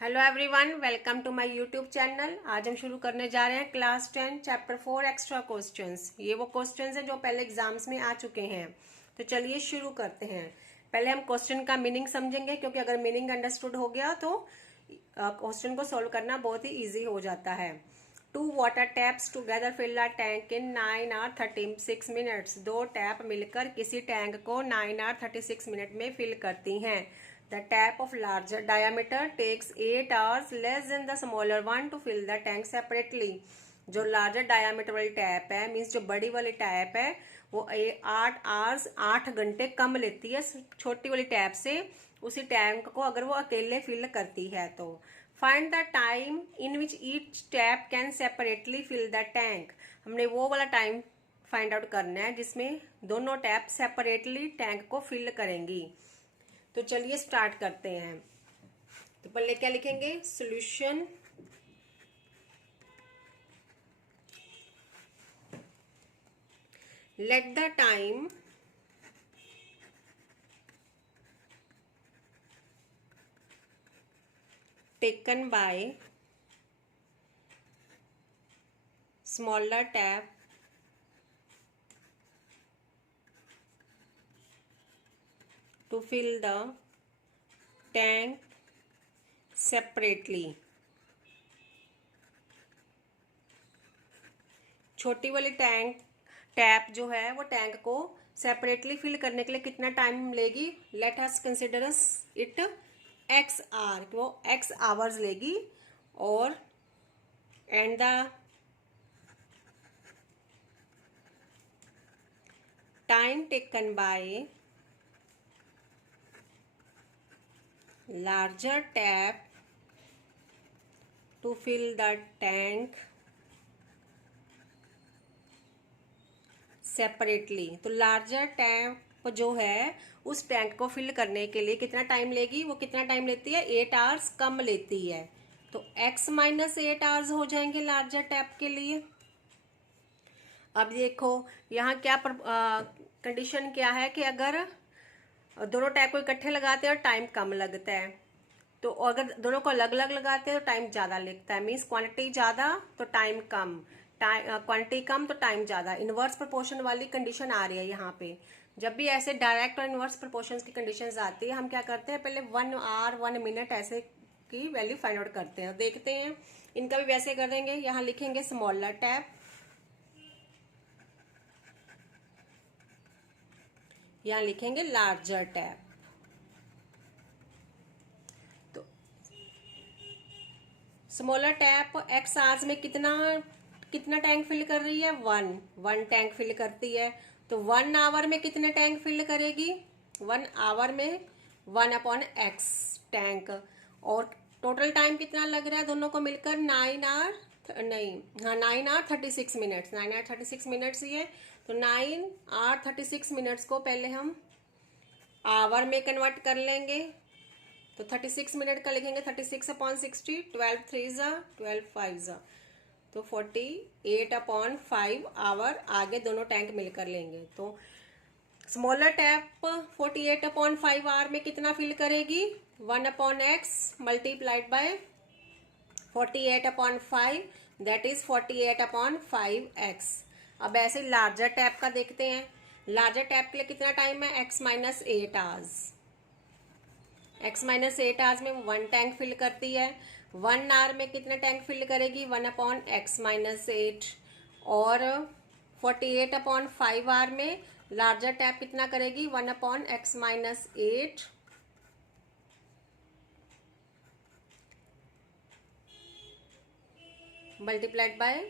Hello everyone, welcome to my YouTube channel. आज हम शुरू करने जा रहे हैं क्लास 10 चैप्टर 4 एक्स्ट्रा क्वेश्चंस। ये वो क्वेश्चंस हैं जो पहले एग्जाम्स में आ चुके हैं। तो चलिए शुरू करते हैं। पहले हम क्वेश्चन का मीनिंग समझेंगे, क्योंकि अगर मीनिंग अंडरस्टूड हो गया तो क्वेश्चन को सोल्व करना बहुत ही ईजी हो जाता है। 2 water taps together fill a tank in 9 hour 36 minutes. 2 tap मिलकर किसी टैंक को 9 आवर 36 मिनट में फिल करती हैं। The tap of larger diameter takes 8 hours less than the smaller one to fill the tank separately. जो larger diameter वाली tap है, means जो बड़ी वाली टैप है, वो 8 आवर्स 8 घंटे कम लेती है छोटी वाली टैप से, उसी टैंक को अगर वो अकेले फिल करती है तो। Find the time in which each tap can separately fill the tank. हमने वो वाला टाइम फाइंड आउट करना है जिसमें दोनों टैप सेपरेटली टैंक को फिल करेंगी। तो चलिए स्टार्ट करते हैं। तो पहले क्या लिखेंगे? Solution. Let the time taken bye smaller tap to fill the tank separately। छोटी वाली टैप जो है वो टैंक को सेपरेटली फिल करने के लिए कितना टाइम लेगी? Let us consider it x hour, वो एक्स आवर्स लेगी। और and the time taken by larger tap to fill the tank separately। तो लार्जर टैप जो है उस टैंक को फिल करने के लिए कितना टाइम लेगी? वो कितना टाइम लेती है? 8 आवर्स कम लेती है। तो x माइनस 8 आवर्स हो जाएंगे लार्जर टैप के लिए। अब देखो यहाँ क्या कंडीशन क्या है कि अगर दोनों टैप को इकट्ठे लगाते हैं और टाइम कम लगता है, तो अगर दोनों को अलग अलग लगाते हैं तो टाइम ज़्यादा लगता है। मीन्स क्वांटिटी ज़्यादा तो टाइम कम, क्वांटिटी कम तो टाइम ज़्यादा। इनवर्स प्रोपोर्शन वाली कंडीशन आ रही है यहाँ पे। जब भी ऐसे डायरेक्ट और इनवर्स प्रोपोर्शन की कंडीशंस आती है, हम क्या करते हैं? पहले 1 आवर 1 मिनट ऐसे की वैल्यू फाइंड आउट करते हैं। देखते हैं, इनका भी वैसे कर देंगे। यहाँ लिखेंगे स्मॉलर टैप, यहाँ लिखेंगे लार्जर टैप। तो स्मॉलर टैप एक्स आवर्स में कितना टैंक फिल कर रही है? 1 टैंक फिल करती है। तो 1 आवर में कितने टैंक फिल करेगी? 1 आवर में 1/x टैंक। और टोटल टाइम कितना लग रहा है दोनों को मिलकर? 9 आवर नहीं, हाँ 9 आवर 36 मिनट्स। 9 आवर 36 मिनट्स ही है। तो 9 आवर 36 मिनट्स को पहले हम आवर में कन्वर्ट कर लेंगे। तो 36 मिनट का लिखेंगे 36/60, 12 3 12 5 तो 48/5 आवर आगे दोनों टैंक मिलकर लेंगे। तो स्मॉलर टैप 48/5 आवर में कितना फिल करेगी? 1/x multiplied by 48/5, that is 48/5x। अब ऐसे लार्जर टैप का देखते हैं। लार्जर टैप के लिए कितना टाइम है? x minus 8 hours. x minus 8 hours में 1 टैंक फिल करती है। 1 आवर में कितने टैंक फिल करेगी? 1/x minus 8। और 48/5 आवर में लार्जर टैप कितना करेगी? 1/x minus 8 multiplied by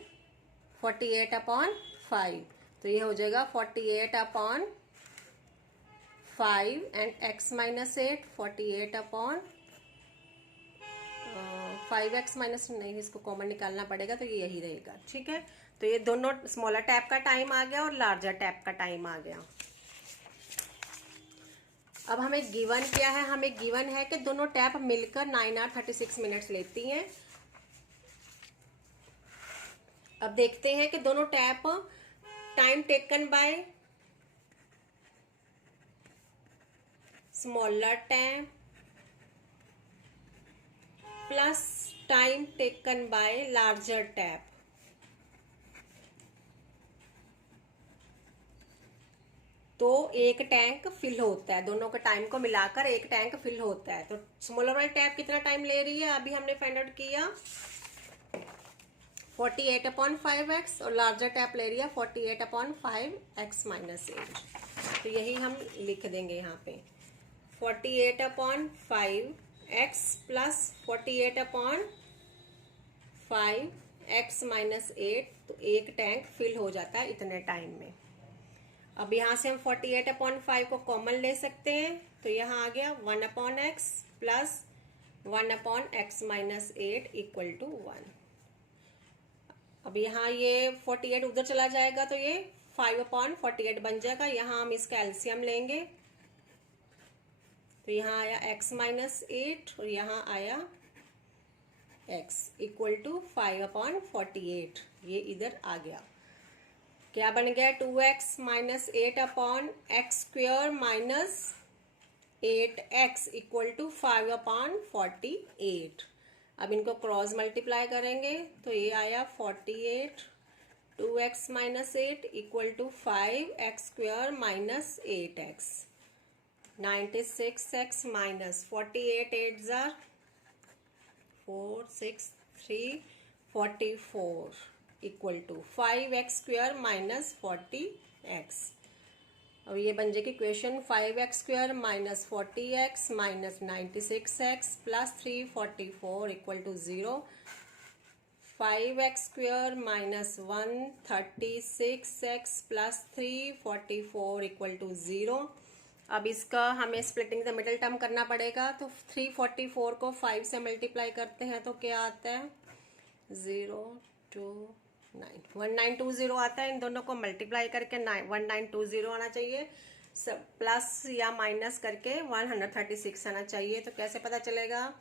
48/5। तो ये हो जाएगा 48/5 and x minus 8 48/5x minus, नहीं इसको कॉमन निकालना पड़ेगा तो ये यही रहेगा। ठीक है, तो ये दोनों स्मॉलर टैप का टाइम आ गया और लार्जर टैप का टाइम आ गया। अब हमें गिवन क्या है? हमें गिवन है कि दोनों टैप मिलकर 9 आवर 36 मिनट्स लेती हैं। अब देखते हैं कि दोनों tap time taken bye smaller tap plus time taken bye larger tap. तो एक टैंक फिल होता है, दोनों के टाइम को मिलाकर एक टैंक फिल होता है। तो स्मॉलर वाली टैप कितना टाइम ले रही है, अभी हमने फाइंड आउट किया 48/5x, और लार्जर टैप ले रही है 48/5x माइनस 8। तो यही हम लिख देंगे यहाँ पे 48/5x प्लस 48/5x माइनस 8। तो एक टैंक फिल हो जाता है इतने टाइम में। अब यहाँ से हम 48/5 को कॉमन ले सकते हैं, तो यहाँ आ गया 1/x plus 1/x minus 8 equal to 1। अब यहाँ ये 48 उधर चला जाएगा तो ये 5/48 बन जाएगा। यहाँ हम इसका एलसीएम लेंगे, तो यहाँ आया x माइनस 8 और यहाँ आया x इक्वल टू 5/48। ये इधर आ गया, क्या बन गया 2x minus 8/x² minus 8x equal to 5/48। अब इनको क्रॉस मल्टीप्लाई करेंगे तो ये आया 48 2x minus 8 equal to 5x² minus 8x 96x minus 48 8 जार 4 6 3 44 equal to 5x² minus 40x। अब ये बन जाएगी equation 5x² minus 40x minus 96x plus 344 equal to 0। 5x² minus 136x plus 344 equal to 0। अब इसका हमें स्प्लिटिंग द मिडिल टर्म करना पड़ेगा, तो 344 को 5 से मल्टीप्लाई करते हैं तो क्या आता है 1920 आता है। इन दोनों को मल्टीप्लाई करके 1920 आना चाहिए, सब प्लस या माइनस करके 136 आना चाहिए। तो कैसे पता चलेगा,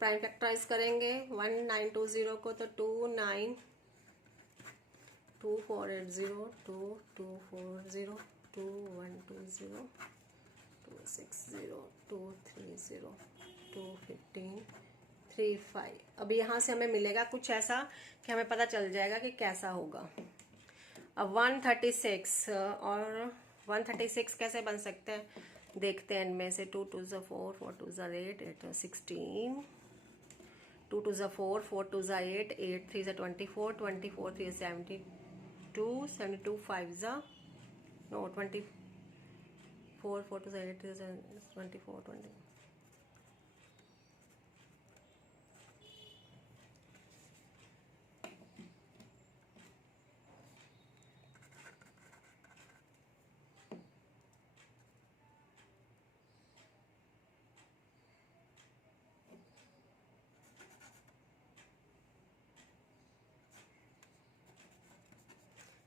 प्राइम फैक्टराइज करेंगे 1920 को, तो 292480 2240 2120 260 230 215 35। अब यहाँ से हमें मिलेगा कुछ ऐसा कि हमें पता चल जाएगा कि कैसा होगा। अब 136 और 136 कैसे बन सकते हैं देखते हैं। इनमें से 2 2 4 4 2 8 8 16 2 2 4 4 2 8 8 3 24 24 3 72 72 5 no 24 4 2 8 3 24 20।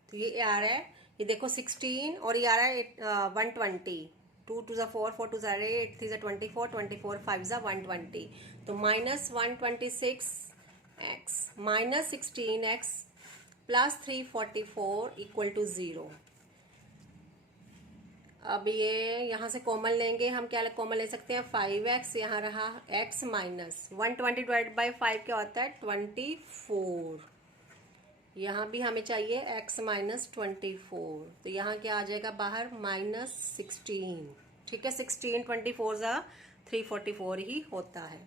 तो ये आ रहा है, ये देखो 16 और ये आ रहा है 120। 2 2 4 4 2 8 3 24 24 5 120। तो minus 126x minus 16x plus 344 equal to 0। अब ये यहाँ से कॉमन लेंगे, हम क्या कॉमन ले सकते हैं 5x, यहाँ रहा x माइनस 120 डिवाइड बाई 5 क्या होता है 24। यहाँ भी हमें चाहिए x माइनस 24, तो यहाँ क्या आ जाएगा बाहर माइनस 16। ठीक है, 16 24 ज़ा 344 ही होता है।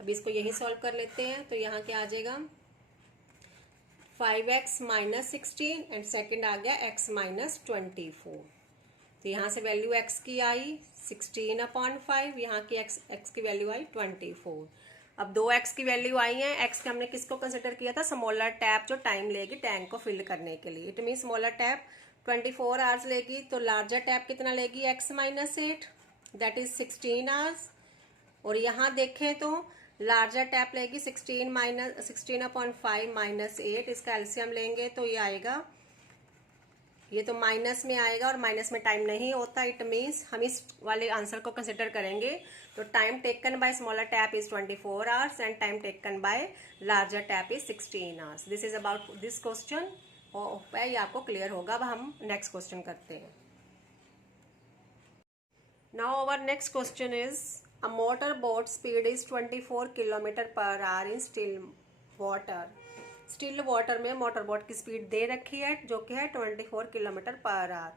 अब इसको यही सॉल्व कर लेते हैं, तो यहाँ क्या आ जाएगा 5x माइनस 16 एंड सेकेंड आ गया x माइनस 24। तो यहाँ से वैल्यू x की आई 16/5, यहाँ की x की वैल्यू आई 24। अब 2x की वैल्यू आई है, x के हमने किसको कंसिडर किया था स्मॉलर टैप जो टाइम लेगी टैंक को फिल करने के लिए। It mean smaller tap 24 hours लेगी, तो लार्जर टैप कितना लेगी x minus 8 that is 16 hours. और यहाँ देखें तो लार्जर टैप लेगी 16/5 माइनस 8, इसका एलसीएम लेंगे तो ये आएगा, ये तो माइनस में आएगा और माइनस में टाइम नहीं होता। इट मीन्स हम इस वाले आंसर को कंसिडर करेंगे। तो time taken bye smaller tap is 24 hours and time taken bye larger tap is 16 hours. This is about this question. ये आपको क्लियर होगा। अब हम नेक्स्ट क्वेश्चन करते हैं। Now our next question is A motor boat speed is 24 kilometre per hour in still water. Still water में motor boat की speed दे रखी है जो कि है 24 kilometre per hour.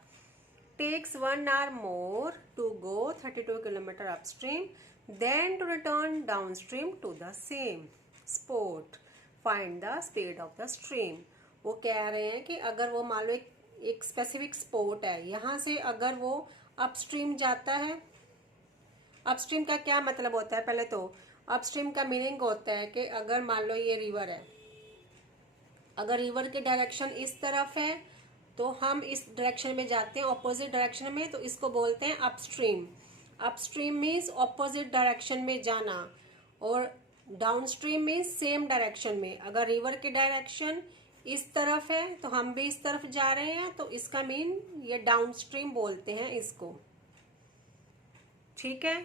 Takes 1 hour more to go 32 kilometre upstream than to return downstream to the same spot. Find the speed of the stream. वो कह रहे हैं कि अगर वो मान लो एक स्पेसिफिक स्पॉट है, यहाँ से अगर वो अपस्ट्रीम जाता है। अपस्ट्रीम का क्या मतलब होता है? पहले तो अपस्ट्रीम का मीनिंग होता है कि अगर मान लो ये रिवर है, अगर रिवर की डायरेक्शन इस तरफ है तो हम इस डायरेक्शन में जाते हैं ऑपोजिट डायरेक्शन में, तो इसको बोलते हैं upstream. Upstream means opposite direction में जाना और डाउनस्ट्रीम मीन्स सेम डायरेक्शन में। अगर रिवर की डायरेक्शन इस तरफ है तो हम भी इस तरफ जा रहे हैं, तो इसका मीन ये डाउनस्ट्रीम बोलते हैं इसको। ठीक है,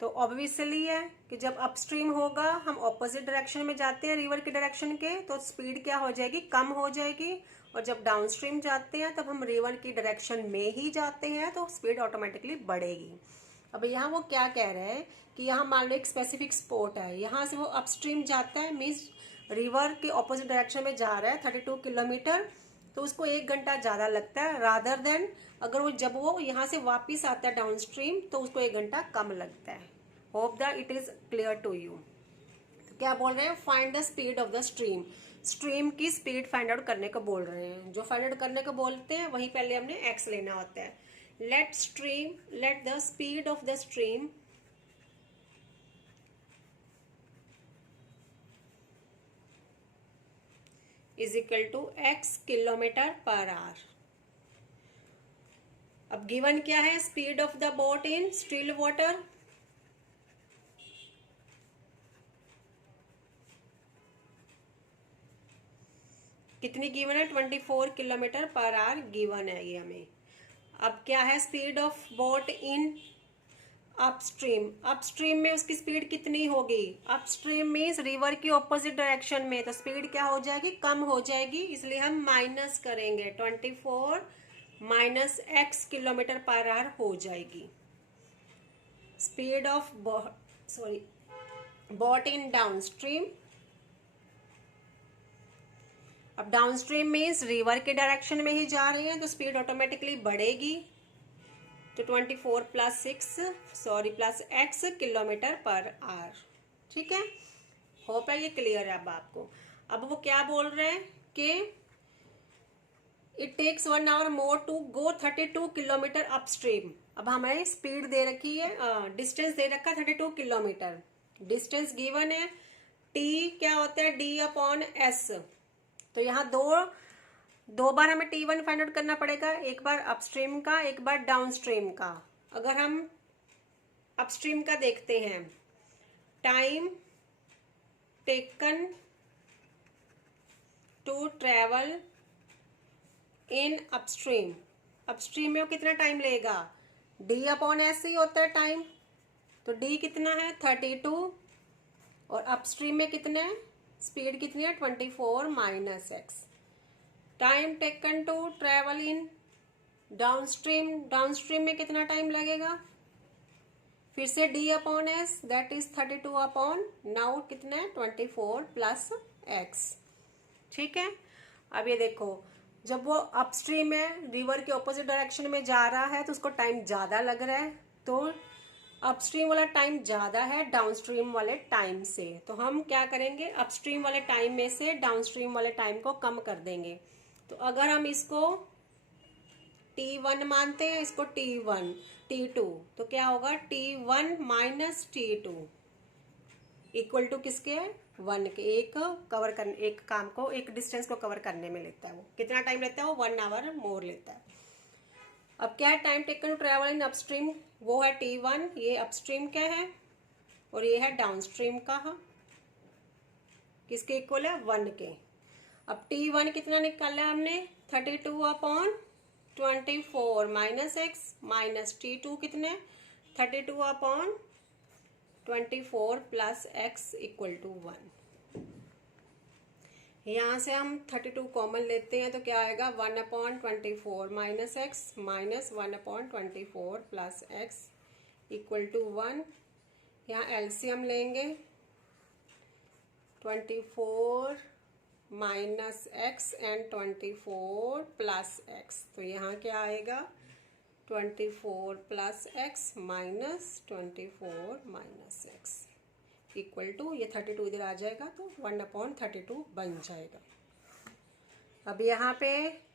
तो ऑब्वियसली है कि जब अपस्ट्रीम होगा हम ऑपोजिट डायरेक्शन में जाते हैं रिवर के डायरेक्शन के, तो स्पीड क्या हो जाएगी? कम हो जाएगी। और जब डाउनस्ट्रीम जाते हैं तब हम रिवर की डायरेक्शन में ही जाते हैं तो स्पीड ऑटोमेटिकली बढ़ेगी। अब यहाँ वो क्या कह रहे हैं कि यहाँ मान लो एक स्पेसिफिक स्पॉट है, यहाँ से वो अपस्ट्रीम जाता है मीन्स रिवर के ऑपोजिट डायरेक्शन में जा रहा है 32 किलोमीटर, तो उसको 1 घंटा ज़्यादा लगता है रादर देन अगर वो जब वो यहाँ से वापस आता है डाउनस्ट्रीम तो उसको 1 घंटा कम लगता है। Hope that it is clear to you. तो क्या बोल रहे हैं? Find the speed of the stream. Stream की स्पीड फाइंड आउट करने को बोल रहे हैं। जो फाइंड आउट करने को बोलते हैं वहीं पहले हमने एक्स लेना होता है। Let the speed of the stream is equal to x kilometre per hour. अब गिवन क्या है? Speed of the boat in still water. कितनी गिवन है? 24 किलोमीटर पर आवर गिवन है ये हमें। अब क्या है? Speed of boat in upstream. Upstream में उसकी स्पीड कितनी होगी? अपस्ट्रीम मीन्स रिवर की ऑपोजिट डायरेक्शन में, तो स्पीड क्या हो जाएगी? कम हो जाएगी। इसलिए हम माइनस करेंगे, 24 minus x kilometre per our हो जाएगी। Speed of boat in downstream. अब डाउनस्ट्रीम मीन्स रिवर के डायरेक्शन में ही जा रही है तो स्पीड ऑटोमेटिकली बढ़ेगी। तो 24 plus x kilometre per our. ठीक है, होप है ये क्लियर है अब आपको। अब वो क्या बोल रहे हैं कि it takes 1 hour more to go 32 kilometre upstream. अब हमारी स्पीड दे रखी है, डिस्टेंस दे रखा है 32 किलोमीटर। डिस्टेंस गिवन है, टी क्या होता है? D upon S. तो यहाँ दो बार हमें T1 फाइंड आउट करना पड़ेगा, एक बार अपस्ट्रीम का, एक बार डाउनस्ट्रीम का। अगर हम अपस्ट्रीम का देखते हैं, time taken to travel in upstream. Upstream में वो कितना टाइम लेगा? D अपॉन एस ही होता है टाइम। तो D कितना है? 32। और अपस्ट्रीम में कितना है? स्पीड कितनी है? 24 minus x. Time taken to travel in downstream. Downstream में कितना टाइम लगेगा? फिर से D upon s that is 32 upon now कितना है? 24 प्लस एक्स। ठीक है, अब ये देखो, जब वो अपस्ट्रीम में रिवर के ऑपोजिट डायरेक्शन में जा रहा है तो उसको टाइम ज़्यादा लग रहा है, तो अपस्ट्रीम वाला टाइम ज़्यादा है डाउनस्ट्रीम वाले टाइम से। तो हम क्या करेंगे? अपस्ट्रीम वाले टाइम में से डाउनस्ट्रीम वाले टाइम को कम कर देंगे। तो अगर हम इसको T1 मानते हैं, इसको T2, तो क्या होगा? T1 minus T2 equal to किसके? 1 के। एक काम को, एक डिस्टेंस को कवर करने में लेता है। वो कितना टाइम लेता है? वो 1 hour मोर लेता है। अब क्या है? Time taken to travel in upstream, वो है T1। ये अपस्ट्रीम क्या है और ये है डाउनस्ट्रीम का। किसके इक्वल है? 1 के। अब T1 कितना निकाला है हमने? 32 upon 24 minus x, minus T2 कितने? 32 upon 24 plus x equal to 1। यहाँ से हम 32 कॉमन लेते हैं तो क्या आएगा? 1 upon 24 minus x minus 1 upon 24 plus x equal to 1। यहाँ एलसीएम लेंगे 24 minus x and 24 plus x. तो यहाँ क्या आएगा 24 plus x minus 24 minus x equal to, ये 32 इधर आ जाएगा तो 1/32 बन जाएगा। अब यहाँ पे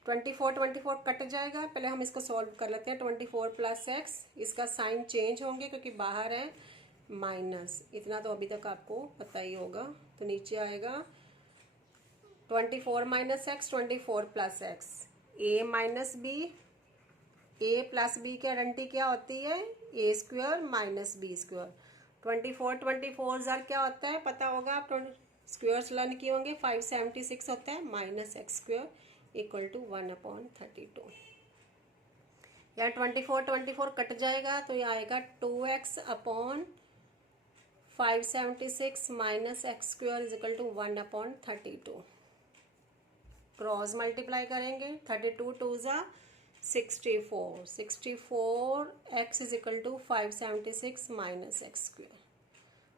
24 कट जाएगा, पहले हम इसको सॉल्व कर लेते हैं। 24 प्लस एक्स, इसका साइन चेंज होंगे क्योंकि बाहर है माइनस, इतना तो अभी तक आपको पता ही होगा। तो नीचे आएगा 24 minus x 24 plus x, a minus b, a plus b की आइडेंटिटी क्या होती है a square minus b square. 24 जार क्या होता है पता होगा, आप स्क्वायर्स लर्न किए होंगे, 576 होता है minus x square equal to 1/32। यहाँ 24 कट जाएगा तो ये आएगा 2x upon 576 minus x square is equal to 1/32। Cross multiply करेंगे, 32 2 ज़ा 64, 64 x is equal to 576 minus x square.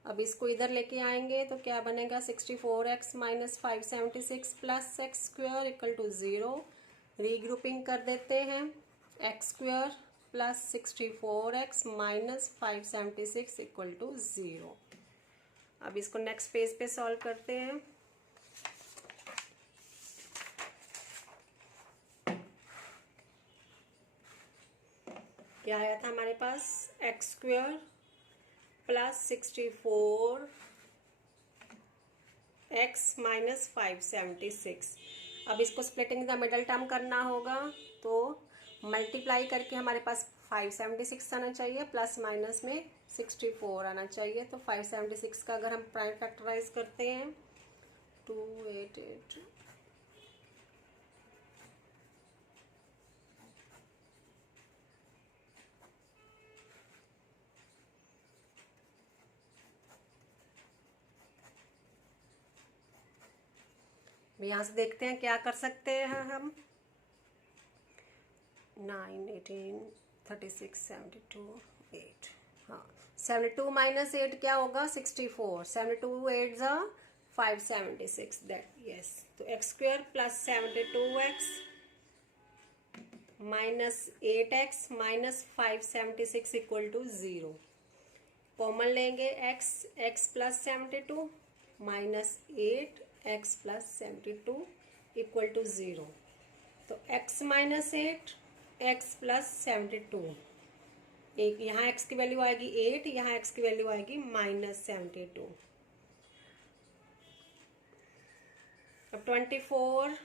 अब इसको इधर लेके आएंगे तो क्या बनेगा 64x minus 576 plus x square equal to 0। Regrouping कर देते हैं, x square plus 64x minus 576 equal to 0। अब इसको नेक्स्ट पेज पे सॉल्व करते हैं। क्या आया था हमारे पास x square plus 64 x minus 576। अब इसको स्प्लिटिंग द मिडल टर्म करना होगा तो मल्टीप्लाई करके हमारे पास 576 आना चाहिए, प्लस माइनस में 64 आना चाहिए। तो 576 का अगर हम प्राइम फैक्टराइज करते हैं 288 यहाँ से देखते हैं क्या कर सकते हैं हम। 9 18 36 72 8, हाँ 72 माइनस 8 क्या होगा 64, 72 8 ज़ा 576 दैट यस। तो x square plus 72x minus 8x minus 576 equal to 0। Common लेंगे x plus 72 minus 8x plus 72 equal to 0। तो x माइनस 8 x प्लस 72, एक यहाँ x की वैल्यू आएगी 8, यहाँ x की वैल्यू आएगी माइनस 72। अब 24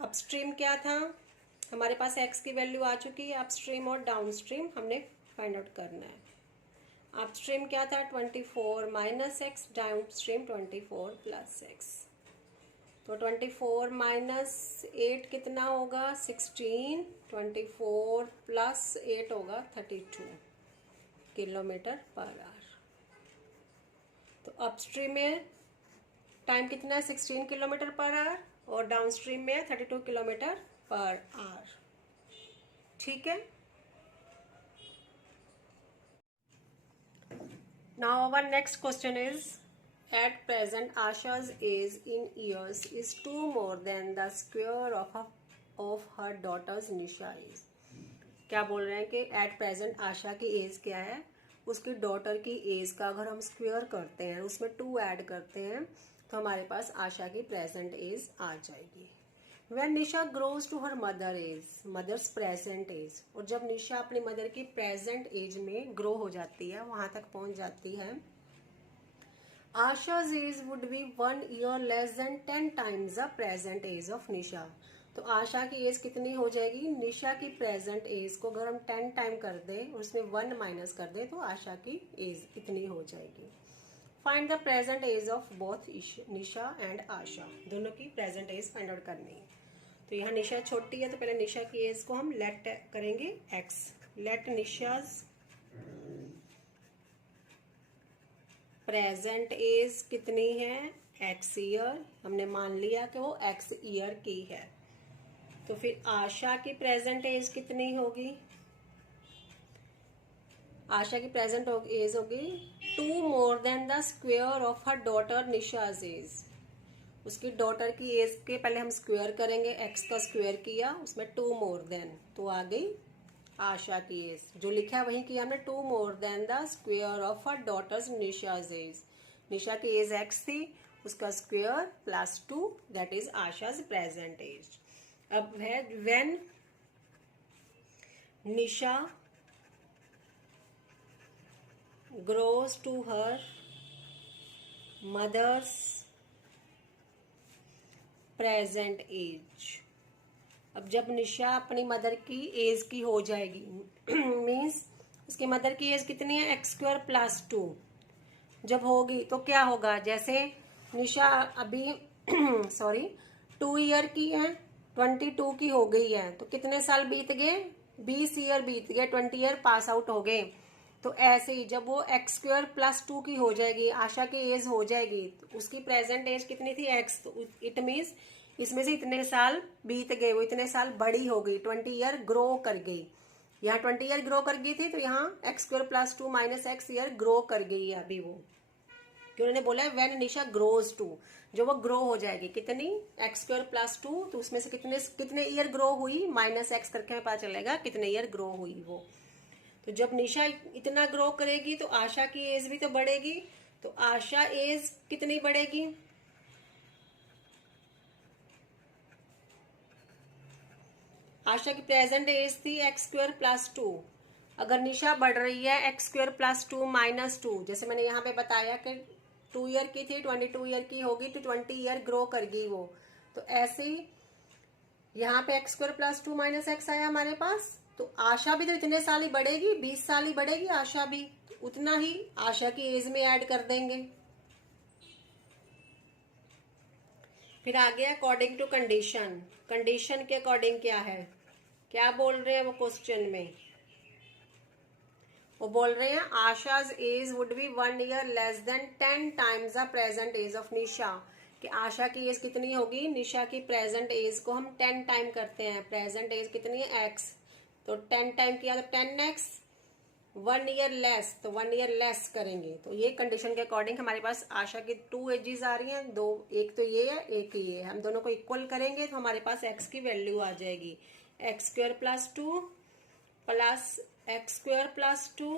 अपस्ट्रीम क्या था हमारे पास x की वैल्यू आ चुकी है, अपस्ट्रीम और डाउनस्ट्रीम हमने फाइंड आउट करना है। अपस्ट्रीम क्या था 24 minus x, downstream 24 plus x. तो 24 माइनस 8 कितना होगा 16, 24 प्लस 8 होगा 32 किलोमीटर पर आवर। तो अपस्ट्रीम में टाइम कितना है 16 किलोमीटर पर आवर और डाउनस्ट्रीम में 32 किलोमीटर पर आवर। ठीक है। Now our next question is, at present Asha's age in years is 2 more than the square of her daughter's Nisha age। क्या बोल रहे हैं कि at present आशा की एज क्या है, उसकी डॉटर की एज का अगर हम स्क्वायर करते हैं उसमें 2 ऐड करते हैं तो हमारे पास आशा की प्रेजेंट एज आ जाएगी। When Nisha grows to her mother's present age, और जब निशा अपनी मदर की प्रेजेंट एज में ग्रो हो जाती है, वहां तक पहुंच जाती है, Asha's age would be 1 year less than 10 times the present age of निशा। तो आशा की एज कितनी हो जाएगी, निशा की प्रेजेंट एज को अगर हम 10 टाइम कर दें, उसमें 1 माइनस कर दें तो आशा की एज इतनी हो जाएगी। Find the present age of both Nisha and Asha, दोनों की प्रेजेंट एज फाइंड आउट करनी है। तो यहाँ निशा छोटी है तो पहले निशा की एज को हम लेट करेंगे x, लेट निशाज प्रेजेंट एज कितनी है x ईयर, हमने मान लिया कि वो x ईयर की है। तो फिर आशा की प्रेजेंट एज कितनी होगी, आशा की प्रेजेंट एज होगी 2 more than the square of her daughter Nisha's age. उसकी डॉटर की एज के पहले हम स्क्वेयर करेंगे, एक्स का स्क्वेयर किया, उसमें 2 मोर देन, तो आ गई आशा की एज। जो लिखा है वही किया हमने, 2 more than the square of her daughter's Nisha's age. Nisha की एज एक्स थी, उसका square plus 2, that is Asha's present age. अब है when Nisha grows to her mother's present age। अब जब निशा अपनी मदर की एज की हो जाएगी मीन्स उसकी मदर की एज कितनी है, एक्स स्क्वायर प्लस 2 जब होगी तो क्या होगा, जैसे निशा अभी सॉरी 2 ईयर की है, 22 की हो गई है, तो कितने साल बीत गए, 20 ईयर बीत गए, 20 ईयर पास आउट हो गए। तो ऐसे ही जब वो एक्स स्क्वायर प्लस 2 की हो जाएगी, आशा की एज हो जाएगी, तो उसकी प्रेजेंट एज कितनी थी, एक्स, तो इट मीन्स इसमें से इतने साल बीत गए, वो इतने साल बड़ी हो गई, 20 ईयर ग्रो कर गई। यहाँ 20 ईयर ग्रो कर गई थी, तो यहाँ x square plus 2 minus x year grow कर गई है अभी वो, क्यों उन्होंने बोला है व्हेन निशा ग्रोज टू, जो वो ग्रो हो जाएगी कितनी, एक्स स्क्वायर प्लस 2, तो उसमें से कितने ईयर ग्रो हुई, माइनस एक्स करके हमें पता चलेगा कितने ईयर ग्रो हुई वो। तो जब निशा इतना ग्रो करेगी तो आशा की एज भी तो बढ़ेगी, तो आशा एज कितनी बढ़ेगी, आशा की प्रेजेंट एज थी एक्स स्क्वायर प्लस 2, अगर निशा बढ़ रही है एक्स स्क्वायर प्लस 2 माइनस 2, जैसे मैंने यहाँ पे बताया कि 2 ईयर की थी, 22 ईयर की होगी, तो 20 ईयर ग्रो कर गई वो। तो ऐसे ही यहाँ पे x square plus 2 minus x आया हमारे पास, तो आशा भी तो इतने साल ही बढ़ेगी, 20 साल ही बढ़ेगी आशा भी, तो उतना ही आशा की एज में ऐड कर देंगे। फिर आगे अकॉर्डिंग टू कंडीशन, कंडीशन के अकॉर्डिंग क्या है, क्या बोल रहे हैं वो क्वेश्चन में, वो बोल रहे हैं Asha's age would be 1 year less than 10 times the present age of Nisha, कि आशा की एज कितनी होगी, निशा की प्रेजेंट एज को हम 10 टाइम करते हैं, प्रेजेंट एज कितनी है एक्स, तो 10 टाइम किया तो 10x, 1 ईयर लेस तो 1 ईयर लेस करेंगे। तो ये कंडीशन के अकॉर्डिंग हमारे पास आशा की 2 एजेस आ रही हैं, दो, एक तो ये है एक ये है, हम दोनों को इक्वल करेंगे तो हमारे पास x की वैल्यू आ जाएगी, x square plus 2 plus x square plus 2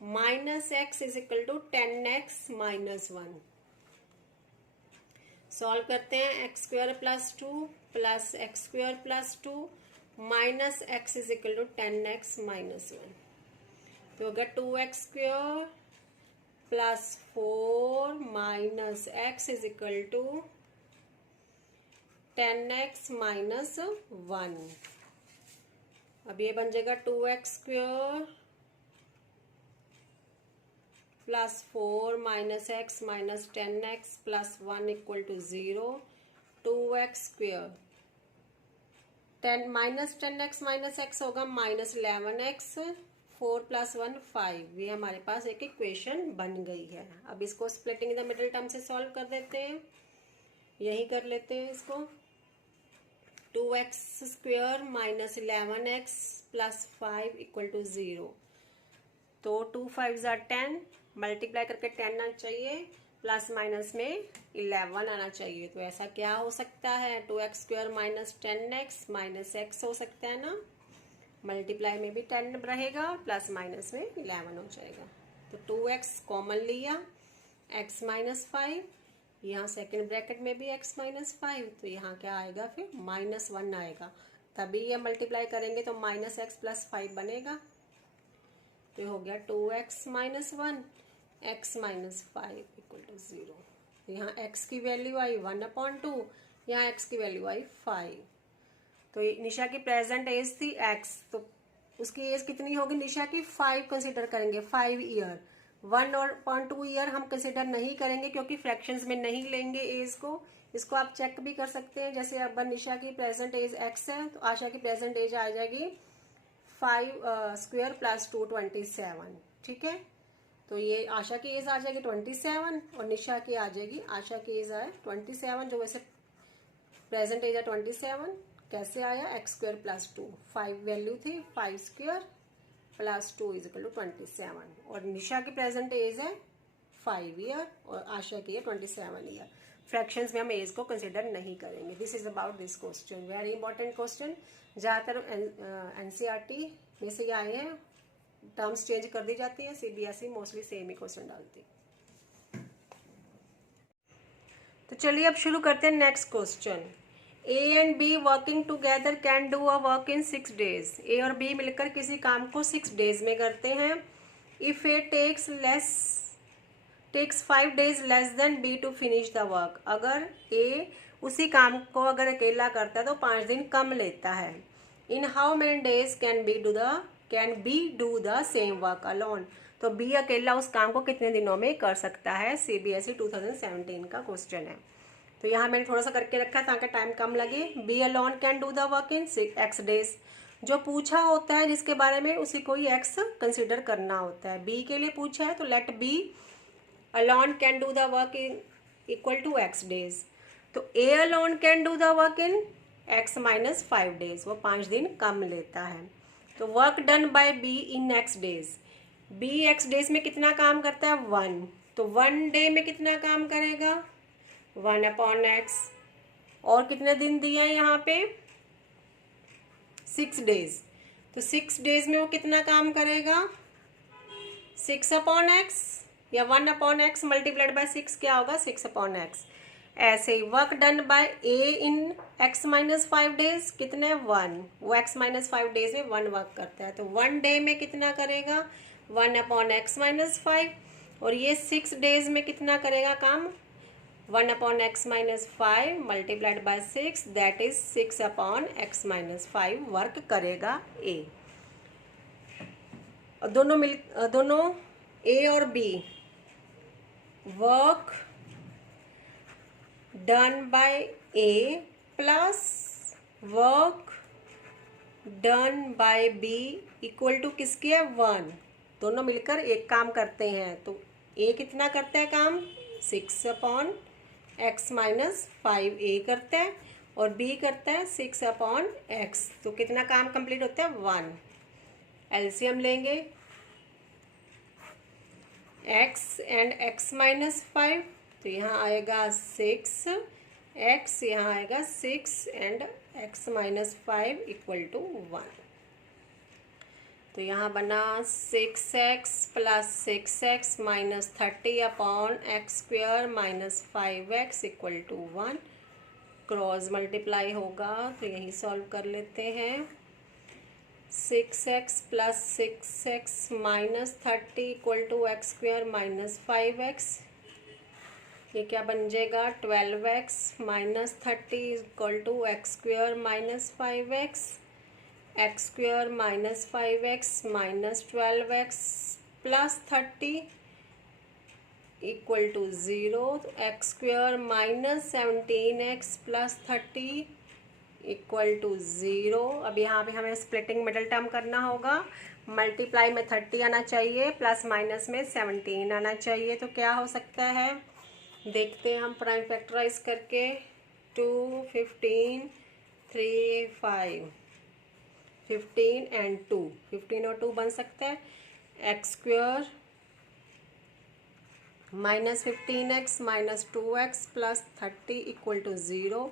minus x is equal to 10x minus 1। Solve करते हैं, x square plus 2 plus x square plus 2 minus x is equal to 10x minus 1, तो अगर 2x square plus 4 minus x is equal to 10x minus 1। अब ये बन जाएगा 2x square plus 4 minus x minus 10x plus 1 equal to 0, 2x square 10 minus 10x minus x होगा minus 11x, 4 plus 1 5, ये हमारे पास एक इक्वेशन बन गई है। अब इसको splitting in the middle term से सॉल्व कर देते हैं, यही कर लेते हैं इसको, 2x स्क्वायर minus 11x plus 5 equal to 0, तो 2 5 ज़ा 10, मल्टीप्लाई करके 10 आना चाहिए, प्लस माइनस में 11 आना चाहिए, तो ऐसा क्या हो सकता है, 2x स्क्वायर माइनस 10x माइनस x हो सकता है ना, मल्टीप्लाई में भी 10 रहेगा, प्लस माइनस में 11 हो जाएगा, तो 2x कॉमन लिया, x माइनस 5, यहाँ सेकेंड ब्रैकेट में भी x माइनस 5, तो यहाँ क्या आएगा फिर माइनस 1 आएगा, तभी ये मल्टीप्लाई करेंगे तो माइनस एक्स प्लस 5 बनेगा, तो हो गया 2x minus 1 x minus 5 equal to 0। यहाँ x की वैल्यू आई 1/2, यहाँ x की वैल्यू आई 5। तो निशा की प्रेजेंट एज थी x, तो उसकी एज कितनी होगी निशा की, 5 कंसिडर करेंगे, 5 ईयर, 1/2 ईयर हम कंसिडर नहीं करेंगे क्योंकि फ्रैक्शंस में नहीं लेंगे एज को। इसको आप चेक भी कर सकते हैं, जैसे अब निशा की प्रेजेंट एज x है तो आशा की प्रेजेंट एज आ जाएगी 5 स्क्वायर प्लस 2 27, ठीक है। तो ये आशा की एज आ जाएगी 27 और निशा की आ जाएगी, आशा की एज आए 27, जो वैसे प्रेजेंट एज है 27, कैसे आया, एक्स स्क्वायर प्लस 2, 5 वैल्यू थी, 5 square plus 2 is equal to 27। और निशा की प्रेजेंट एज है 5 ईयर और आशा की है 27 ईयर। फ्रैक्शंस में हम एज को कंसिडर नहीं करेंगे। This is about this question, very important question. ज़्यादातर एनसीईआरटी में से आए हैं, टर्म्स चेंज कर दी जाती है, सीबीएसई मोस्टली सेम ही क्वेश्चन डालती है। तो चलिए अब शुरू करते हैं next question. A and be working together can do a work in 6 days। ए और बी मिलकर किसी काम को 6 days में करते हैं। If A takes 5 days less than B to finish the work. अगर ए उसी काम को अगर अकेला करता है तो 5 दिन कम लेता है। In how many days can be do the same work alone. तो बी अकेला उस काम को कितने दिनों में कर सकता है, सीबीएसई 2017 का क्वेश्चन है। तो यहाँ मैंने थोड़ा सा करके रखा है ताकि टाइम कम लगे। B alone can do the work in x days। जो पूछा होता है जिसके बारे में उसी को ही x कंसिडर करना होता है। बी के लिए पूछा है तो let B alone can do the work in equal to x days। तो A alone can do the work in x - 5 days, वो 5 दिन कम लेता है। तो work done by B in x days। B x days में कितना काम करता है 1, तो 1 डे में कितना काम करेगा 1/x। और कितने दिन दिए हैं यहाँ पे 6 days, तो 6 days में वो कितना काम करेगा 6/x, या 1/x मल्टीप्लाइड बाय 6 क्या होगा 6/x। ऐसे ही work done by A in x - 5 days कितने 1, वो x - 5 days में 1 वर्क करता है, तो 1 डे में कितना करेगा 1/x - 5। और ये 6 days में कितना करेगा काम 1/x - 5 multiplied by 6, that is 6/x - 5 work करेगा ए। दोनों ए और B work done by A plus work done by B equal to किसकी है 1। दोनों मिलकर एक काम करते हैं, तो ए कितना करता है काम 6/x - 5 ए करता है और बी करता है 6/x। तो कितना काम कंप्लीट होता है 1। एलसीएम लेंगे x एंड x - 5, तो यहाँ आएगा 6x, यहाँ आएगा 6 एंड x - 5 इक्वल टू 1। तो यहाँ बना 6x + 6x - 30/x² - 5x equal to 1। Cross multiply होगा तो यही सॉल्व कर लेते हैं। 6x + 6x - 30 equal to x² - 5x। ये क्या बन जाएगा 12x - 30 equal to x² - 5x। x² - 5x - 12x + 30 equal to 0। तो x² - 17x + 30 इक्वल टू 0। अब यहाँ पे हमें स्प्लिटिंग मिडल टर्म करना होगा। मल्टीप्लाई में 30 आना चाहिए, प्लस माइनस में 17 आना चाहिए। तो क्या हो सकता है देखते हैं हम प्राइम फैक्टराइज करके। 2 15 3 5 15 एंड 2, 15 और 2 बन सकता है। x² - 15x - 2x + 30 equal to 0।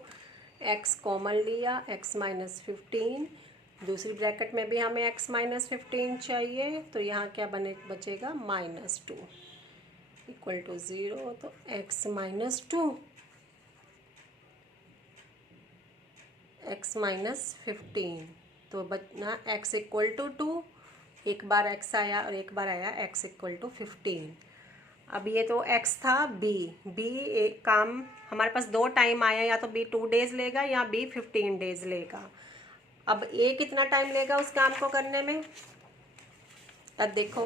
x common लिया, x - 15, दूसरी ब्रैकेट में भी हमें x - 15 चाहिए, तो यहाँ क्या बचेगा -2 इक्वल टू 0। तो x - 2 x - 15, तो बचना x इक्वल टू 2। एक बार x आया और एक बार आया x इक्वल टू 15। अब ये तो x था बी एक काम हमारे पास 2 टाइम आया, या तो बी 2 days लेगा या बी 15 days लेगा। अब ए कितना टाइम लेगा उस काम को करने में। अब देखो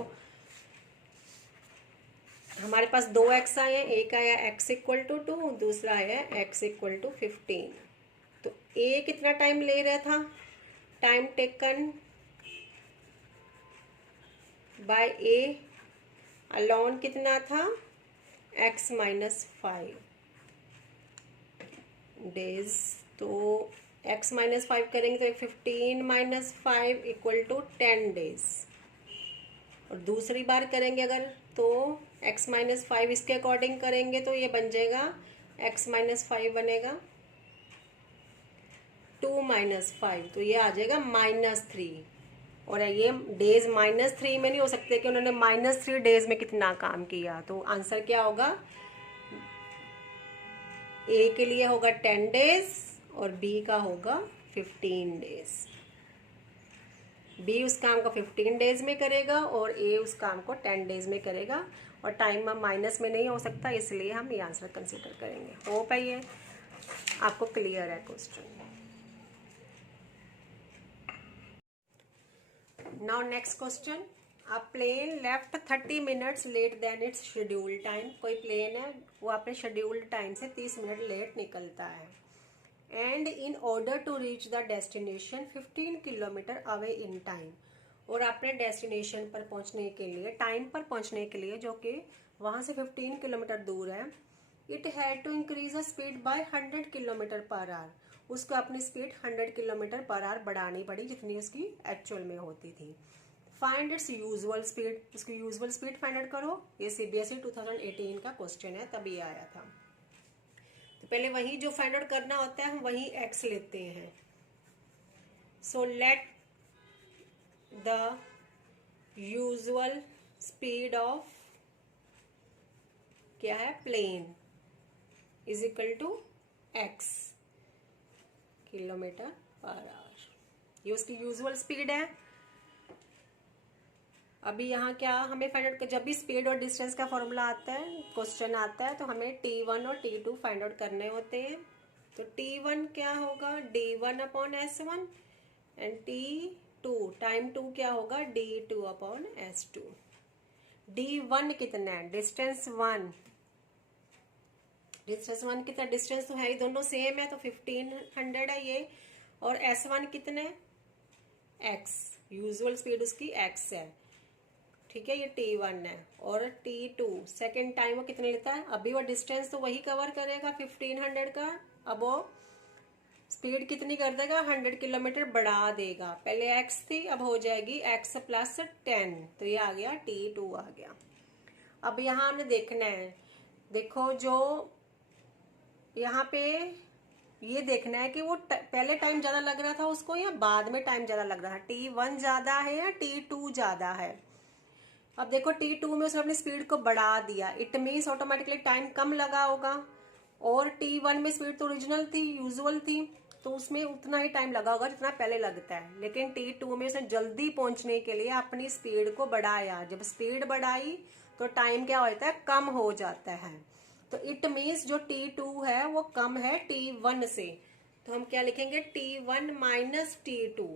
हमारे पास 2x आए, एक आया x इक्वल टू 2, दूसरा आया x इक्वल टू 15। तो ए कितना टाइम ले रहा था, time taken bye A alone कितना था x - 5 days। तो x - 5 करेंगे तो 15 - 5 इक्वल टू 10 days। और दूसरी बार करेंगे अगर तो x माइनस 5 इसके अकॉर्डिंग करेंगे तो ये बन जाएगा x माइनस 5 बनेगा 2 माइनस 5, तो ये आ जाएगा -3। और ये डेज -3 में नहीं हो सकते कि उन्होंने -3 डेज में कितना काम किया, तो आंसर क्या होगा, ए के लिए होगा 10 डेज और बी का होगा 15 डेज। बी उस काम को 15 डेज में करेगा और ए उस काम को 10 डेज में करेगा, और टाइम अब माइनस में नहीं हो सकता, इसलिए हम ये आंसर कंसीडर करेंगे। हो पाई है, आपको क्लियर है question. Now next question, a plane left 30 minutes late than its scheduled time. कोई प्लेन है वो अपने शेड्यूल्ड टाइम से 30 मिनट लेट निकलता है, and in order to reach the destination 15 kilometre away in time. और अपने डेस्टिनेशन पर पहुंचने के लिए, टाइम पर पहुंचने के लिए, जो कि वहां से 15 किलोमीटर दूर है, it had to increase the speed by 100 kilometre per hour. उसको अपनी स्पीड 100 किलोमीटर पर आवर बढ़ानी पड़ी जितनी उसकी एक्चुअल में होती थी। फाइंड इट्स यूजुअल स्पीड, उसकी यूजुअल स्पीड फाइंड आउट करो। ये CBSE 2018 का क्वेश्चन है, तभी आया था। तो पहले वही जो फाइंड आउट करना होता है हम वही x लेते हैं। So let the usual speed of क्या है, plane is equal to x kilometre per hour. ये उसकी यूजुअल स्पीड है। अभी यहाँ क्या हमें फाइंड आउट, जब भी स्पीड और डिस्टेंस का फॉर्मूला आता है, क्वेश्चन आता है, तो हमें T1 और T2 फाइंड आउट करने होते हैं। तो T1 क्या होगा, D1/S1, एंड T2 टाइम 2 क्या होगा, D2/S2। D1 कितना है, डिस्टेंस 1, डिस्टेंस 1 कितना, डिस्टेंस तो है ही, दोनों सेम है, तो 1500 है ये। और S1 कितना है, x, यूजुअल स्पीड उसकी x है, ठीक है, ये T1 है। और T2 सेकेंड टाइम वो कितने लेता है, अभी वो डिस्टेंस तो वही कवर करेगा 1500 का, अब वो स्पीड कितनी कर देगा, 100 किलोमीटर बढ़ा देगा। पहले x थी, अब हो जाएगी x + 10, तो ये आ गया T2 आ गया। अब यहाँ हमने देखना है, देखो जो यहाँ पे ये देखना है कि वो पहले टाइम ज्यादा लग रहा था उसको या बाद में टाइम ज्यादा लग रहा है, T1 ज्यादा है या T2 ज्यादा है। अब देखो T2 में उसने अपनी स्पीड को बढ़ा दिया, इट मीन्स ऑटोमेटिकली टाइम कम लगा होगा। और T1 में स्पीड तो ओरिजिनल थी, यूजुअल थी, तो उसमें उतना ही टाइम लगा होगा जितना पहले लगता है। लेकिन T2 में उसने जल्दी पहुंचने के लिए अपनी स्पीड को बढ़ाया, जब स्पीड बढ़ाई तो टाइम क्या होता है, कम हो जाता है। तो इट मीन्स जो T2 है वो कम है T1 से, तो हम क्या लिखेंगे, T1 - T2।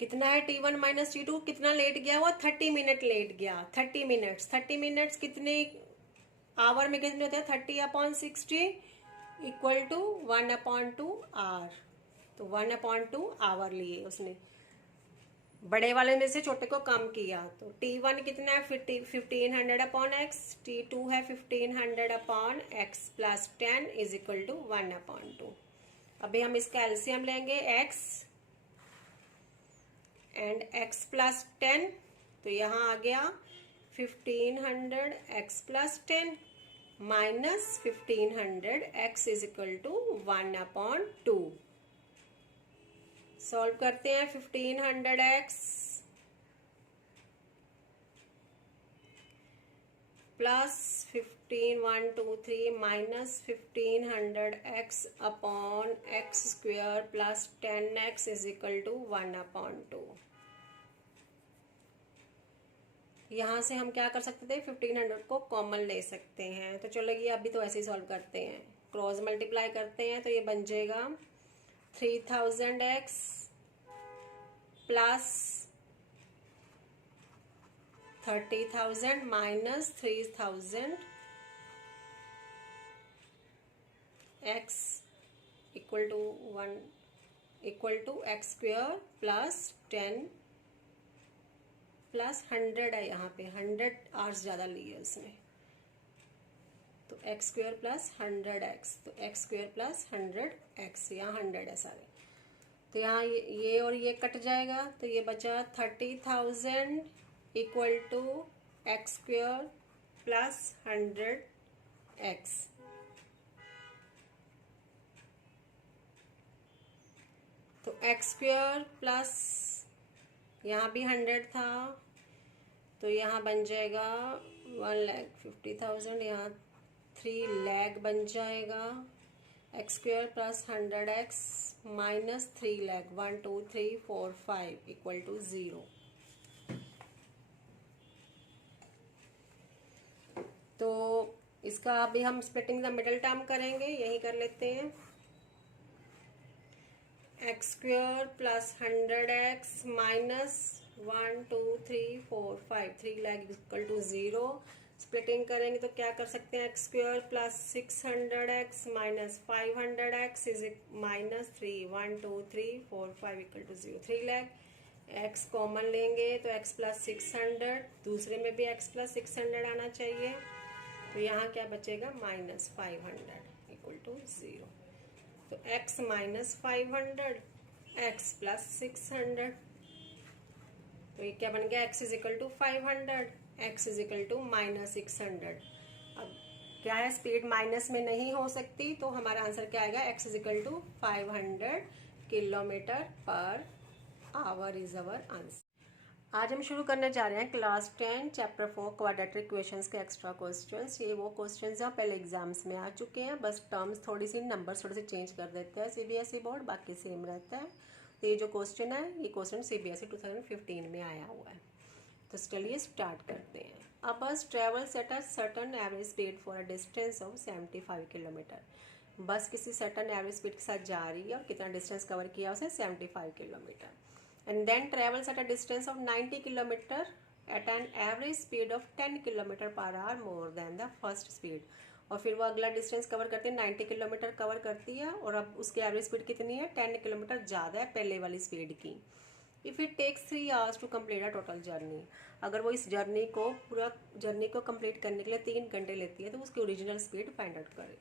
कितना है T1 - T2, कितना लेट गया वो, 30 मिनट लेट गया। 30 मिनट्स कितने आवर में कितने होते हैं, 30/60 इक्वल टू 1/2 आवर। तो 1/2 आवर लिए उसने, बड़े वाले में से छोटे को कम किया। तो T1 कितना है, 1500/x, T2 है 1500/x + 10 इज इक्वल टू 1/2। अभी हम इसका एलसीएम लेंगे, x एंड x + 10, तो यहाँ आ गया 1500x + 10 - 1500x is equal to 1/2। Solve करते हैं, 1500x plus 15 1 2 3 minus 1500x upon x² plus 10x is equal to 1/2। यहाँ से हम क्या कर सकते थे, 1500 को कॉमन ले सकते हैं। तो चलो ये अभी तो ऐसे ही सॉल्व करते हैं, क्रॉस मल्टीप्लाई करते हैं, तो ये बन जाएगा 3000x plus 30,000 minus 3000 x equal to 1 equal to x² plus 10 plus 100 है, यहाँ पे 100 आवर्स ज़्यादा लिए उसने, तो x² प्लस 100x, तो x² प्लस 100x, यहाँ 100 है सारे। तो यहाँ ये और ये कट जाएगा, तो ये बचा 30,000 equal to x square plus 100x। तो एक्स स्क्वायर प्लस यहाँ भी 100 था, तो यहाँ बन जाएगा 1,50,000, यहाँ 3 लाख बन जाएगा। X square plus 100x minus 3 lakh, 1 2 3 4 5 equal to 0। तो इसका अभी हम स्प्लिटिंग द मिडल टर्म करेंगे, यही कर लेते हैं। X square plus 100x minus 1 2 3 4 5, 3 lakh equal to 0। Splitting करेंगे तो क्या कर सकते हैं, x square plus 600x minus 500x is minus 3, 1 2 3 4 5 equal to 0, 3 lakh. X common लेंगे तो एक्स प्लस 600, दूसरे में भी एक्स प्लस 600 आना चाहिए, तो यहाँ क्या बचेगा माइनस 500 इक्वल टू 0। तो x माइनस 500 x प्लस 600, तो ये क्या बन गया, x is equal to 500, x is equal to minus 600। अब क्या है, स्पीड माइनस में नहीं हो सकती, तो हमारा आंसर क्या आएगा, x is equal to 500 kilometre per hour is our answer. आज हम शुरू करने जा रहे हैं क्लास 10 चैप्टर 4 क्वाड्रेटिक इक्वेशंस के एक्स्ट्रा क्वेश्चंस। ये वो क्वेश्चंस हैं पहले एग्जाम्स में आ चुके हैं, बस टर्म्स थोड़ी सी, नंबर्स थोड़े से चेंज कर देते हैं सीबीएसई बोर्ड, बाकी सेम रहता है। तो ये जो क्वेश्चन है, ये क्वेश्चन सीबीएसई 2015 में आया हुआ है। तो चलिए स्टार्ट करते हैं। अ बस travels at a certain average speed for a distance of 75 kilometre. बस किसी सर्टेन एवरेज स्पीड के साथ जा रही है और कितना डिस्टेंस कवर किया उसे 75 kilometre, and then travels at a distance of 90 kilometer at an average speed of 10 kilometer per hour more than the first speed। और फिर वो अगला डिस्टेंस कवर करती है, 90 किलोमीटर कवर करती है, और अब उसकी एवरेज स्पीड कितनी है, 10 किलोमीटर ज़्यादा है पहले वाली स्पीड की। If it takes 3 hours to complete a total journey, अगर वो इस जर्नी को, पूरा जर्नी को कम्प्लीट करने के लिए 3 घंटे लेती है, तो उसकी ओरिजिनल स्पीड फाइंड आउट करें।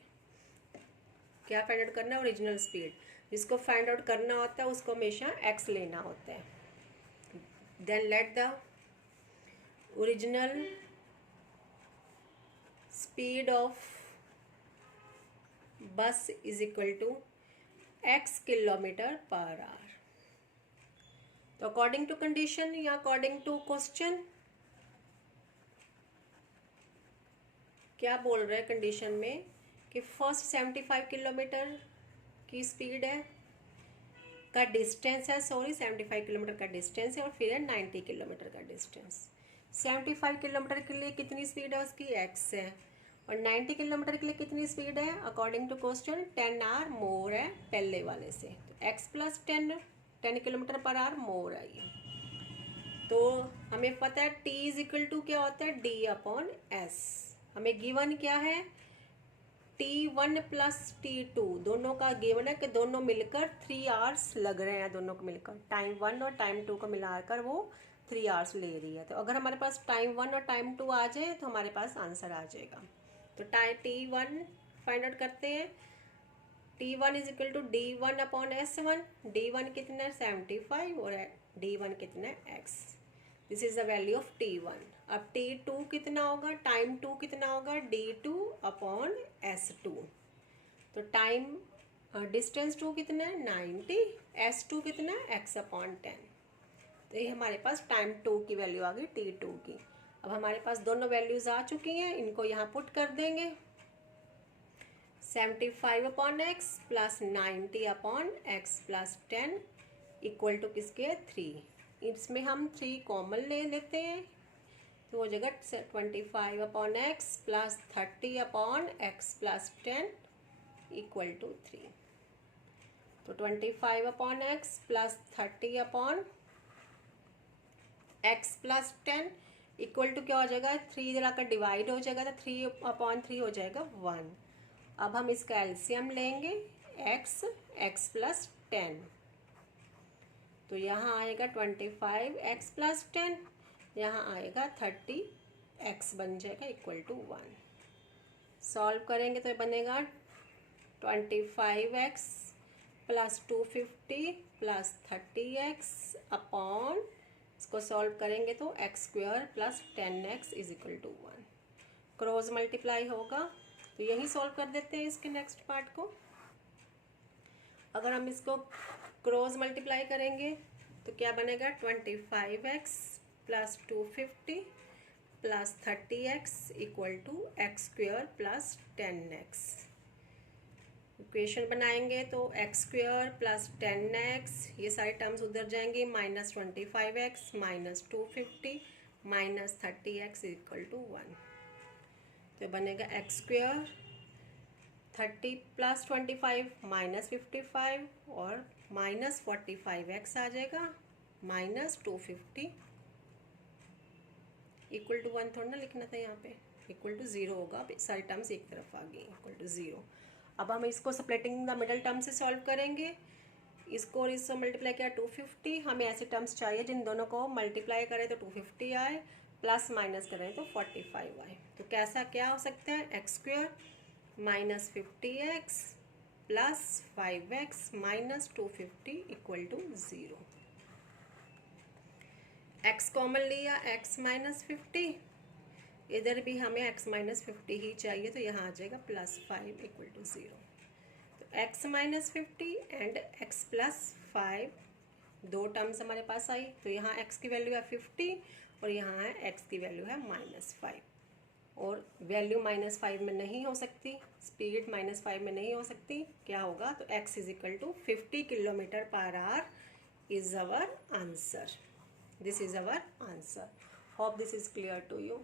क्या फाइंड आउट करना है, ओरिजिनल स्पीड। जिसको फाइंड आउट करना होता है उसको हमेशा x लेना होता है। Then let the original speed of bus is equal to x kilometre per hour. तो अकॉर्डिंग टू कंडीशन या अकॉर्डिंग टू क्वेश्चन क्या बोल रहे हैं कंडीशन में कि फर्स्ट 75 किलोमीटर की स्पीड है, का डिस्टेंस है, सॉरी 75 किलोमीटर का डिस्टेंस है, और फिर है 90 किलोमीटर का डिस्टेंस। 75 किलोमीटर के लिए कितनी स्पीड है उसकी, x है, और 90 किलोमीटर के लिए कितनी स्पीड है, according to question 10 hour more है पहले वाले से, तो x plus 10 kilometre per hour more है ये। तो हमें पता है t इज इक्वल टू क्या होता है, d अपॉन s। हमें गिवन क्या है, T1 प्लस T2, दोनों का गिवन है कि दोनों मिलकर 3 आवर्स लग रहे हैं, दोनों को मिलकर टाइम 1 और टाइम 2 को मिलाकर वो 3 आवर्स ले रही है। तो अगर हमारे पास टाइम 1 और टाइम 2 आ जाए तो हमारे पास आंसर आ जाएगा। तो T1 फाइंड आउट करते हैं। T1 is equal to D1 upon S1। D1 कितना है 75 और D1 कितना है x। This is the value of T1। अब T2 कितना होगा, टाइम 2 कितना होगा, D2 अपॉन S2। तो टाइम डिस्टेंस 2 कितना है 90, S2 कितना है x अपॉन 10। तो ये हमारे पास टाइम 2 की वैल्यू आ गई T2 की। अब हमारे पास दोनों वैल्यूज आ चुकी हैं, इनको यहाँ पुट कर देंगे। 75 upon x plus 90 upon x plus 10 equal to किसके 3। इसमें हम 3 कॉमन ले लेते हैं, तो हो जाएगा 25 upon x plus 30 upon x plus 10 equal to 3। तो 25 upon x plus 30 upon x plus 10 equal to क्या हो जाएगा, 3 इधर आकर डिवाइड हो जाएगा, तो 3 अपॉन 3 हो जाएगा 1। अब हम इसका एलसीएम लेंगे, x प्लस 10, तो यहाँ आएगा 25x प्लस 10, यहाँ आएगा 30x बन जाएगा इक्वल टू 1। सॉल्व करेंगे तो बनेगा 25x plus 250 plus 30x upon, इसको सॉल्व करेंगे तो x square plus 10x is equal to 1। Cross multiply होगा तो यही सॉल्व कर देते हैं इसके नेक्स्ट पार्ट को। अगर हम इसको क्रॉस मल्टीप्लाई करेंगे तो क्या बनेगा, 25x plus 250 plus 30x equal to x square plus 10x। Equation बनाएंगे तो एक्स स्क्वायर प्लस 10x, ये सारी टर्म्स उधर जाएंगे, minus 25x minus 250 minus 30x equal to 1। तो बनेगा एक्स स्क्वायर 30 प्लस 25 माइनस 55 और माइनस 45x आ जाएगा, माइनस 250 इक्वल टू 1 थोड़ा ना लिखना था यहाँ पे, इक्वल टू 0 होगा। सारी टर्म्स एक तरफ आ गई, इक्वल टू 0। अब हम इसको स्प्लिटिंग द मिडल टर्म से सॉल्व करेंगे। इसको और इससे मल्टीप्लाई किया 250, हमें ऐसे टर्म्स चाहिए जिन दोनों को मल्टीप्लाई करें तो 250 आए, प्लस माइनस करें तो 45 आए। तो कैसा क्या हो सकता है, x square minus 50x plus 5x minus 250 equal to 0। x common लिया, x माइनस 50, इधर भी हमें x माइनस 50 ही चाहिए, तो यहाँ आ जाएगा प्लस 5 इक्वल टू 0। तो x minus 50 and x plus 5 दो टर्म्स हमारे पास आई, तो यहाँ x की वैल्यू है 50 और यहाँ है x की वैल्यू है माइनस 5। और वैल्यू माइनस 5 में नहीं हो सकती, स्पीड माइनस 5 में नहीं हो सकती, क्या होगा, तो x is equal to 50 kilometre per hour is our answer. This is our answer. Hope this is clear to you.